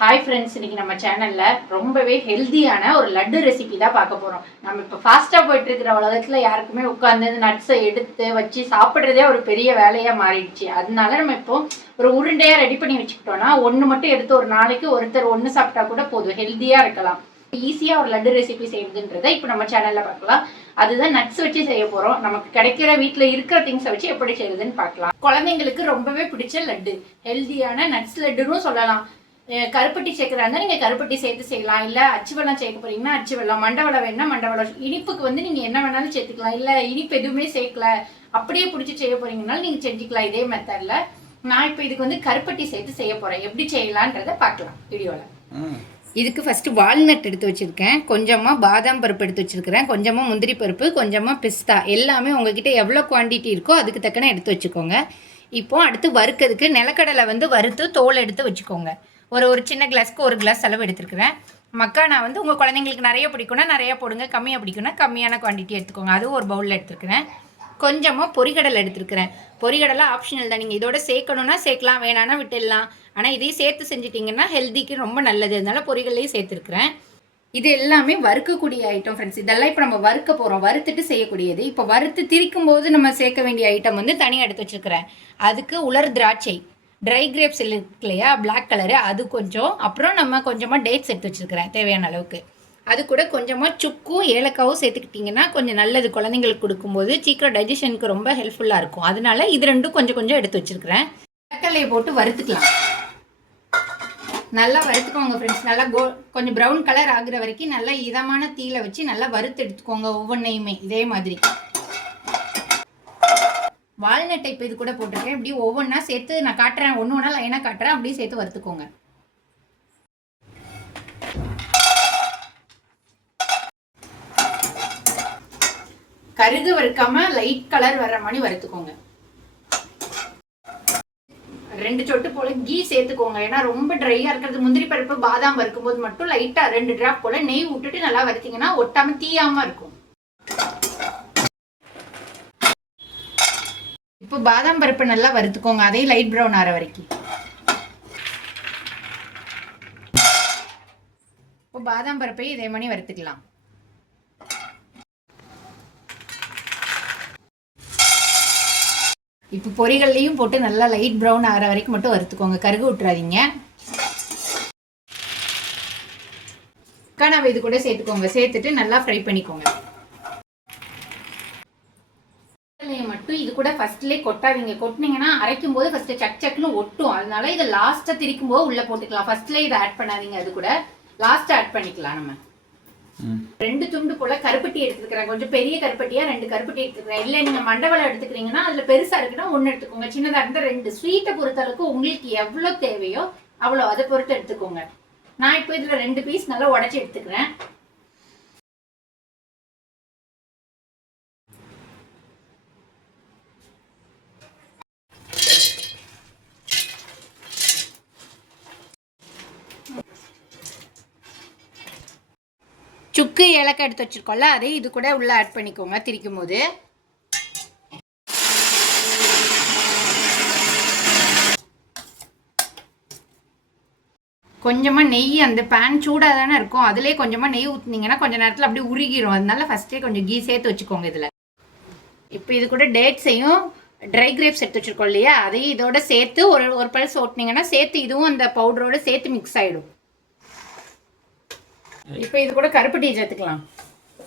Hi friends, இன்னைக்கு நம்ம சேனல்ல ரொம்பவே ஹெல்தியான ஒரு லட்டு ரெசிபி தான் பார்க்க போறோம். நம்ம இப்போ ஃபாஸ்டா போயிட்டு இருக்கிற உலகத்துல யாருக்குமே உட்காந்து நட்ஸை எடுத்து வச்சு சாப்பிட்றதே ஒரு பெரிய வேலையா மாறிடுச்சு. அதனால நம்ம இப்போ ஒரு உருண்டையா ரெடி பண்ணி வச்சுக்கிட்டோம்னா ஒன்று மட்டும் எடுத்து ஒரு நாளைக்கு ஒருத்தர் ஒன்று சாப்பிட்டா கூட போதும், ஹெல்தியா இருக்கலாம். ஈஸியா ஒரு லட்டு ரெசிபி செய்யுதுன்றதை இப்போ நம்ம சேனல்ல பார்க்கலாம். அதுதான் நட்ஸ் வச்சு செய்ய போறோம். நமக்கு கிடைக்கிற வீட்டுல இருக்கிற திங்ஸை வச்சு எப்படி செய்யுதுன்னு பார்க்கலாம். குழந்தைங்களுக்கு ரொம்பவே பிடிச்ச லட்டு, ஹெல்தியான நட்ஸ் லட்டுன்னு சொல்லலாம். கருப்பட்டி சேர்க்குறா இருந்தால் நீங்கள் கருப்பட்டி சேர்த்து செய்யலாம். இல்லை அச்சு வெல்லம் சேர்க்க போறீங்கன்னா அச்சு வெல்லம், மண்டவளம் வேணும்னா மண்டவளம். இனிப்புக்கு வந்து நீங்கள் என்ன வேணாலும் சேர்த்துக்கலாம். இல்லை இனிப்பு எதுவுமே சேர்க்கல அப்படியே பிடிச்சி செய்ய போறீங்கனாலும் நீங்கள் செஞ்சுக்கலாம் இதே மெத்தடில். நான் இப்போ இதுக்கு வந்து கருப்பட்டி சேர்த்து செய்ய போகிறேன். எப்படி செய்யலான்றதை பார்க்கலாம் வீடியோவில். இதுக்கு ஃபஸ்ட்டு வால்நட் எடுத்து வச்சுருக்கேன், கொஞ்சமாக பாதாம் பருப்பு எடுத்து வச்சுருக்கிறேன், கொஞ்சமாக முந்திரி பருப்பு, கொஞ்சமாக பிஸ்தா. எல்லாமே உங்ககிட்ட எவ்வளோ குவான்டிட்டி இருக்கோ அதுக்கு தக்கன எடுத்து வச்சுக்கோங்க. இப்போது அடுத்து வறுக்கிறதுக்கு நிலக்கடலை வந்து வறுத்து தோல் எடுத்து வச்சுக்கோங்க. ஒரு சின்ன கிளாஸ்க்கு ஒரு கிளாஸ் அளவு எடுத்துருக்கிறேன். மக்கானா வந்து உங்கள் குழந்தைங்களுக்கு நிறைய பிடிக்கும்னா நிறையா போடுங்க, கம்மியாக பிடிக்கும்னா கம்மியான குவான்டிட்டி எடுத்துக்கோங்க. அதுவும் ஒரு பவுலில் எடுத்துருக்கிறேன். கொஞ்சமாக பொரிகடலை எடுத்துருக்கிறேன். பொரிகடலை ஆப்ஷனல் தான், நீங்கள் இதோட சேர்க்கணுன்னா சேர்க்கலாம், வேணான்னா விட்டுடலாம். ஆனால் இதையும் சேர்த்து செஞ்சிட்டிங்கன்னா ஹெல்த்திக்கு ரொம்ப நல்லது, அதனால பொரிகடலையும் சேர்த்துருக்குறேன். இது எல்லாமே வறுக்கக்கூடிய ஐட்டம் ஃப்ரெண்ட்ஸ். இதெல்லாம் இப்போ நம்ம வறுக்க போகிறோம், வறுத்துட்டு செய்யக்கூடியது. இப்போ வறுத்து திரிக்கும் போது நம்ம சேர்க்க வேண்டிய ஐட்டம் வந்து தனியாக எடுத்து வச்சுருக்கிறேன். அதுக்கு உலர் திராட்சை, ட்ரை கிரேப்ஸ் இருக்கு இல்லையா, பிளாக் கலரு, அது கொஞ்சம். அப்புறம் நம்ம கொஞ்சமாக டேட்ஸ் எடுத்து வச்சுருக்கிறேன் தேவையான அளவுக்கு. அது கூட கொஞ்சமாக சுக்கும் ஏலக்காவும் சேர்த்துக்கிட்டிங்கன்னா கொஞ்சம் நல்லது. குழந்தைங்களுக்கு கொடுக்கும்போது சீக்கிரம் டைஜஷனுக்கு ரொம்ப ஹெல்ப்ஃபுல்லாக இருக்கும். அதனால இது ரெண்டும் கொஞ்சம் கொஞ்சம் எடுத்து வச்சுருக்கிறேன். கடலையை போட்டு வறுத்துக்கலாம். நல்லா வறுத்துக்கோங்க ஃப்ரெண்ட்ஸ். நல்லா கொஞ்சம் ப்ரௌன் கலர் ஆகுற வரைக்கும் நல்லா இதமான தீயில வச்சு நல்லா வறுத்து எடுத்துக்கோங்க ஒவ்வொன்றையுமே இதே மாதிரி. வால்நட்டை இப்போ இது கூட போட்டிருக்கேன். இப்படி ஒவ்வொன்றா சேர்த்து நான் காட்டுறேன், ஒன்று ஒன்றா லைனாக காட்டுறேன், அப்படியே சேர்த்து வறுத்துக்கோங்க. கருகு வறுக்காம லைட் கலர் வர்ற மாதிரி வறுத்துக்கோங்க. 2 சொட்டு போல கீ சேர்த்துக்கோங்க. ஏன்னா ரொம்ப ட்ரையா இருக்கிறது. முந்திரி பருப்பு பாதாம் வறுக்கும் போது மட்டும் லைட்டா 2 டிராப் போல நெய் விட்டுட்டு நல்லா வறுத்தீங்கன்னா ஒட்டாம தீயாம இருக்கும். இப்போ பாதாம் பருப்பு நல்லா வறுத்துக்கோங்க, அதையும் லைட் ப்ரௌன் ஆகிற வரைக்கும். இப்போ பாதாம் பருப்பையும் இதே மாதிரி வறுத்துக்கலாம். இப்போ பொரிகள்லையும் போட்டு நல்லா லைட் ப்ரௌன் ஆகிற வரைக்கும் மட்டும் வறுத்துக்கோங்க, கருகு விட்டுறாதீங்க. கனவை இது கூட சேர்த்துக்கோங்க, சேர்த்துட்டு நல்லா ஃப்ரை பண்ணிக்கோங்க. மட்டும் இது கூட ஃபர்ஸ்ட்லேயே கொட்டாதீங்க. கொட்டினீங்கன்னா அரைக்கும் போது ஃபர்ஸ்ட் சக் சக்னு ஒட்டும். அதனால இதை லாஸ்ட்டாக திரிக்கும் போது உள்ள போட்டுக்கலாம். ஃபர்ஸ்ட்லேயே இதை ஆட் பண்ணாதீங்க, அது கூட லாஸ்ட்டாக ஆட் பண்ணிக்கலாம். நம்ம 2 துண்டு போல கருப்பட்டி எடுத்துக்கிறேன். கொஞ்சம் பெரிய கருப்பட்டியா 2 கருப்பட்டி எடுத்துக்கிறேன். இல்லை நீங்கள் மண்டவளம் எடுத்துக்கிறீங்கன்னா அதில் பெருசாக இருக்குன்னா 1 எடுத்துக்கோங்க, சின்னதாக இருந்தால் 2. ஸ்வீட்டை பொறுத்தளவுக்கு உங்களுக்கு எவ்வளோ தேவையோ அவ்வளோ அதை பொறுத்து எடுத்துக்கோங்க. நான் இப்போ இதில் 2 பீஸ் நல்லா உடச்சி எடுத்துக்கிறேன். சுக்கு ஏலக்காய் எடுத்து வச்சிருக்கோம்ல, அதை இது கூட உள்ள ஆட் பண்ணிக்கோங்க திரிக்கும் போது. கொஞ்சமாக நெய், அந்த பேன் சூடாக தானே இருக்கும், அதுலேயே கொஞ்சமாக நெய் ஊற்றினீங்கன்னா கொஞ்சம் நேரத்தில் அப்படியே உருகிடும். அதனால ஃபஸ்ட்டே கொஞ்சம் கீ சேர்த்து வச்சுக்கோங்க இதில். இப்போ இது கூட டேட்ஸையும் ட்ரை கிரேப்ஸ் எடுத்து வச்சுருக்கோம் இல்லையா, அதையும் இதோட சேர்த்து ஒரு பல்ஸ் ஓட்டினீங்கன்னா சேர்த்து இதுவும் அந்த பவுடரோடு சேர்த்து மிக்ஸ் ஆகிடும். இப்போ இது கூட கருப்பட்டி சேர்த்துக்கலாம்.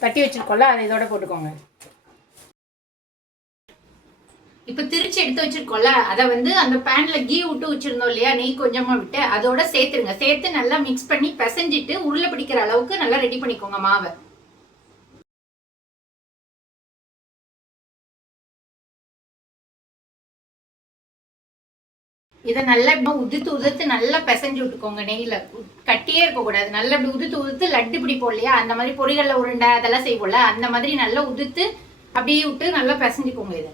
தட்டி வச்சிருக்கோம்ல, அதை இதோட போட்டுக்கோங்க. இப்போ திரிச்சு எடுத்து வச்சிருக்கோம்ல, அதை வந்து அந்த பேன்ல கீ விட்டு வச்சிருந்தோம் இல்லையா, நெய் கொஞ்சமா விட்டு அதோட சேர்த்துருங்க. சேர்த்து நல்லா மிக்ஸ் பண்ணி பிசைஞ்சிட்டு உருளை பிடிக்கிற அளவுக்கு நல்லா ரெடி பண்ணிக்கோங்க மாவை. இதை நல்லா இப்படி உதுத்து நல்லா பிசைஞ்சு விட்டுக்கோங்க. நெய்ல கட்டியே இருக்கக்கூடாது. நல்லா இப்படி உதுத்து லட்டு பிடிப்போம் இல்லையா, அந்த மாதிரி பொரிகள்ல உருண்டை அதெல்லாம் செய்வோம்ல, அந்த மாதிரி நல்லா உதுத்து அப்படியே விட்டு நல்லா பிசைஞ்சுக்கோங்க. இதை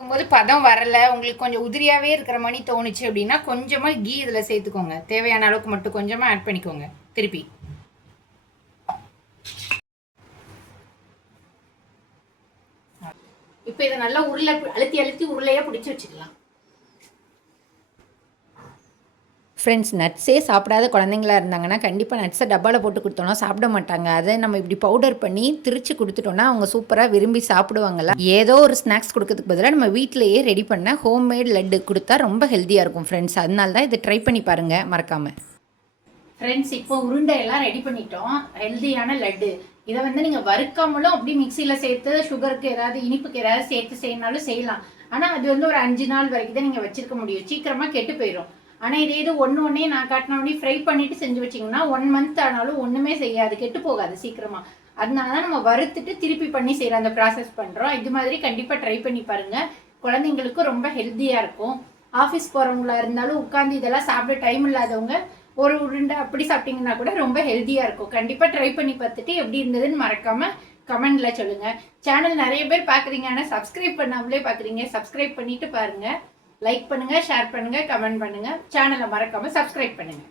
போது பதம் வரல, உங்களுக்கு கொஞ்சம் உதிரியாவே இருக்கிற மாதிரி தோணுச்சு அப்படின்னா கொஞ்சமா கீ இதுல சேர்த்துக்கோங்க. தேவையான அளவுக்கு மட்டும் கொஞ்சமா ஆட் பண்ணிக்கோங்க. திருப்பி இப்போ இதை நல்லா உருளை அழுத்தி உருளையா பிடிச்சி வச்சுக்கலாம். ஃப்ரெண்ட்ஸ், நட்ஸே சாப்பிடாத குழந்தைங்களா இருந்தாங்கன்னா கண்டிப்பாக நட்ஸை டப்பாவில் போட்டு கொடுத்தோம்னா சாப்பிட மாட்டாங்க. அதை நம்ம இப்படி பவுடர் பண்ணி திரிச்சு கொடுத்துட்டோம்னா அவங்க சூப்பராக விரும்பி சாப்பிடுவாங்கல்ல. ஏதோ ஒரு ஸ்நாக்ஸ் கொடுக்கறதுக்கு பதிலாக நம்ம வீட்டிலேயே ரெடி பண்ண ஹோம்மேட் லட்டு கொடுத்தா ரொம்ப ஹெல்த்தியாக இருக்கும் ஃப்ரெண்ட்ஸ். அதனால தான் இதை ட்ரை பண்ணி பாருங்கள் மறக்காமல். ஃப்ரெண்ட்ஸ், இப்போ உருண்டை எல்லாம் ரெடி பண்ணிட்டோம். ஹெல்த்தியான லட்டு இதை வந்து நீங்கள் வறுக்காமலும் அப்படி மிக்சியில் சேர்த்து சுகருக்கு ஏதாவது இனிப்புக்கு ஏதாவது சேர்த்து செய்யணும்னாலும் செய்யலாம். ஆனால் அது வந்து ஒரு 5 நாள் வரைக்கும் தான் நீங்கள் வச்சிருக்க முடியும். சீக்கிரமாக கெட்டு போயிடும். ஆனால் இதே இது ஒன்று நான் காட்டினோடனே ஃப்ரை பண்ணிட்டு செஞ்சு வச்சிங்கன்னா 1 மந்த் ஆனாலும் ஒன்றுமே செய்யாது, கெட்டு போகாது சீக்கிரமாக. அதனால தான் நம்ம வறுத்துட்டு திருப்பி பண்ணி செய்கிற அந்த ப்ராசஸ் பண்ணுறோம். இது மாதிரி கண்டிப்பாக ட்ரை பண்ணி பாருங்கள். குழந்தைங்களுக்கும் ரொம்ப ஹெல்த்தியாக இருக்கும். ஆஃபீஸ் போகிறவங்களா இருந்தாலும் உட்காந்து இதெல்லாம் சாப்பிட டைம் இல்லாதவங்க ஒரு உருண்டை அப்படி சாப்பிட்டீங்கன்னா கூட ரொம்ப ஹெல்த்தியாக இருக்கும். கண்டிப்பாக ட்ரை பண்ணி பார்த்துட்டு எப்படி இருந்ததுன்னு மறக்காமல் கமெண்டில் சொல்லுங்கள். சேனல் நிறைய பேர் பார்க்குறீங்க, ஆனால் சப்ஸ்கிரைப் பண்ணாமலே பார்க்குறீங்க. சப்ஸ்கிரைப் பண்ணிவிட்டு பாருங்கள். லைக் பண்ணுங்கள், ஷேர் பண்ணுங்கள், கமெண்ட் பண்ணுங்கள். சேனலை மறக்காமல் சப்ஸ்கிரைப் பண்ணுங்கள்.